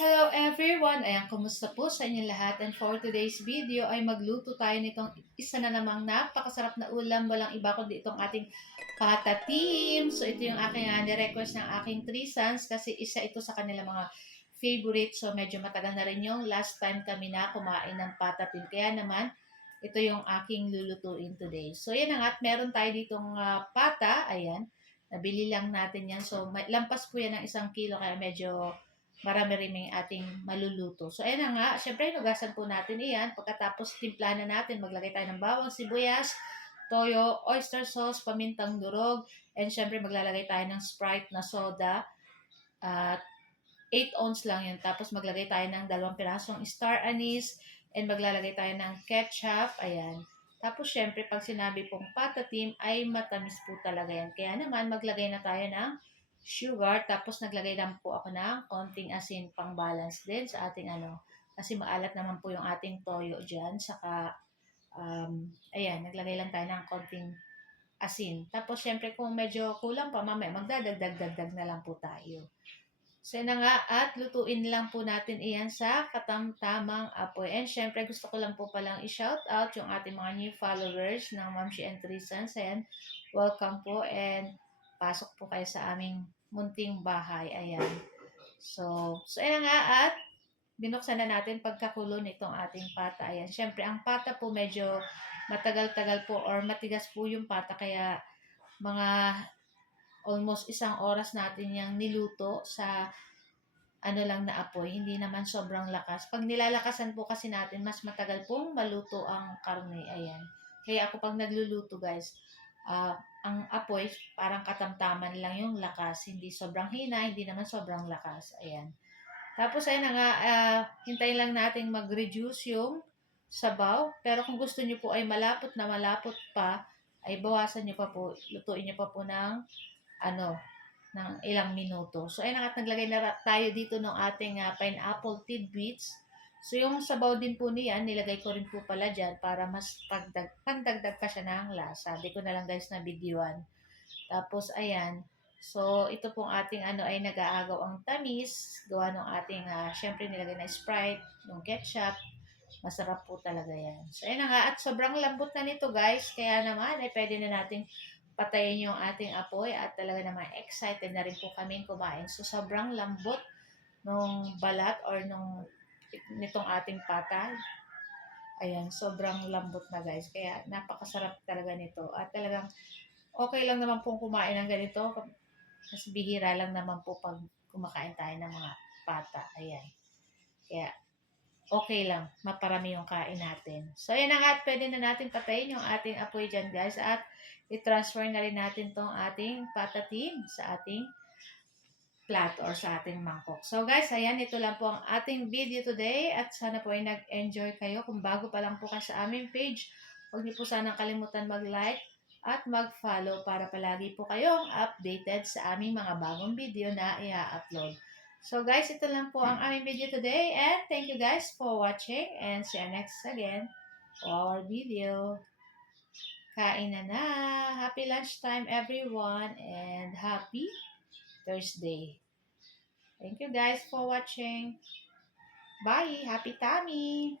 Hello everyone! Ayan, kumusta po sa inyo lahat? And for today's video ay magluto tayo nitong isa na namang napakasarap na ulam. Walang iba kundi itong ating patatim. So ito yung aking ni-request ng aking 3 sons kasi isa ito sa kanila mga favorite. So medyo matagal na rin yung last time kami na kumain ng patatim. Kaya naman, ito yung aking lulutuin today. So yan na nga, at meron tayo ditong pata. Ayan, nabili lang natin yan. So lampas po yan ng 1 kilo kaya medyo marami rin yung ating maluluto. So, ayan na nga. Siyempre, nugasan po natin iyan. Pagkatapos, timpla na natin. Maglagay tayo ng bawang, sibuyas, toyo, oyster sauce, pamintang durog, and siyempre, maglalagay tayo ng Sprite na soda. At 8 ounce lang yun. Tapos, maglagay tayo ng 2 pirasong star anise, and maglalagay tayo ng ketchup. Ayan. Tapos, syempre, pag sinabi pong patatim, ay matamis po talaga yan. Kaya naman, maglagay na tayo ng sugar. Tapos, naglagay lang po ako ng konting asin pang balance din sa ating kasi maalat naman po yung ating toyo dyan. Saka, ayan, naglagay lang tayo ng konting asin. Tapos, syempre, kung medyo kulang pa, mamaya magdadagdag na lang po tayo. So, yun na nga, at lutuin lang po natin iyan sa katamtamang apoy. And syempre, gusto ko lang po palang i-shout out yung ating mga new followers ng Mamshi and Three Sons. Ayan, welcome po and pasok po kayo sa aming munting bahay. Ayan. So ayan na nga, at binuksan na natin pagkakulo nitong ating pata. Ayan, syempre, ang pata po medyo matagal-tagal po or matigas po yung pata. Kaya mga almost 1 oras natin yung niluto sa lang na apoy, hindi naman sobrang lakas. Pag nilalakasan po kasi natin, mas matagal pong maluto ang karne. Ayan. Kaya ako pag nagluluto, guys, ang apoy, parang katamtaman lang yung lakas. Hindi sobrang hina, hindi naman sobrang lakas. Ayan. Tapos, ayun na nga, hintayin lang natin mag-reduce yung sabaw. Pero kung gusto niyo po ay malapot na malapot pa, ay bawasan niyo pa po, lutuin niyo pa po ng ng ilang minuto. So, ayun na, at naglagay na tayo dito ng ating pineapple tidbits. So, yung sabaw din po niyan, nilagay ko rin po pala dyan para mas pandagdag pa siya ng lasa. Di ko na lang guys na videoan. Tapos, ayan. So, ito pong ating ay nag-aagaw ang tamis. Gawa ng ating, syempre nilagay na Sprite, yung ketchup. Masarap po talaga yan. So, ayun na nga. At sobrang lambot na nito guys. Kaya naman, ay pwede na nating patayin yung ating apoy at talaga naman excited na rin po kaming kumain. So, sobrang lambot nung balat or nitong ating pata. Ayan, sobrang lambot na guys. Kaya napakasarap talaga nito. At talagang okay lang naman pong kumain ng ganito. Mas bihira lang naman po pag kumakain tayo ng mga pata. Ayan. Kaya okay lang, maparami yung kain natin. So, ayan na nga, at pwede na natin patayin yung ating apoy dyan, guys. At i-transfer na rin natin tong ating patatim sa ating plato or sa ating mangkok. So, guys, ayan, ito lang po ang ating video today. At sana po ay nag-enjoy kayo. Kung bago pa lang po kayo sa aming page, huwag niyo po sanang kalimutan mag-like at mag-follow para palagi po kayong updated sa aming mga bagong video na i-upload. So guys, ito lang po ang aming video today, and thank you guys for watching, and see you next again for our video. Kain na na! Happy lunchtime everyone, and happy Thursday. Thank you guys for watching. Bye! Happy tummy!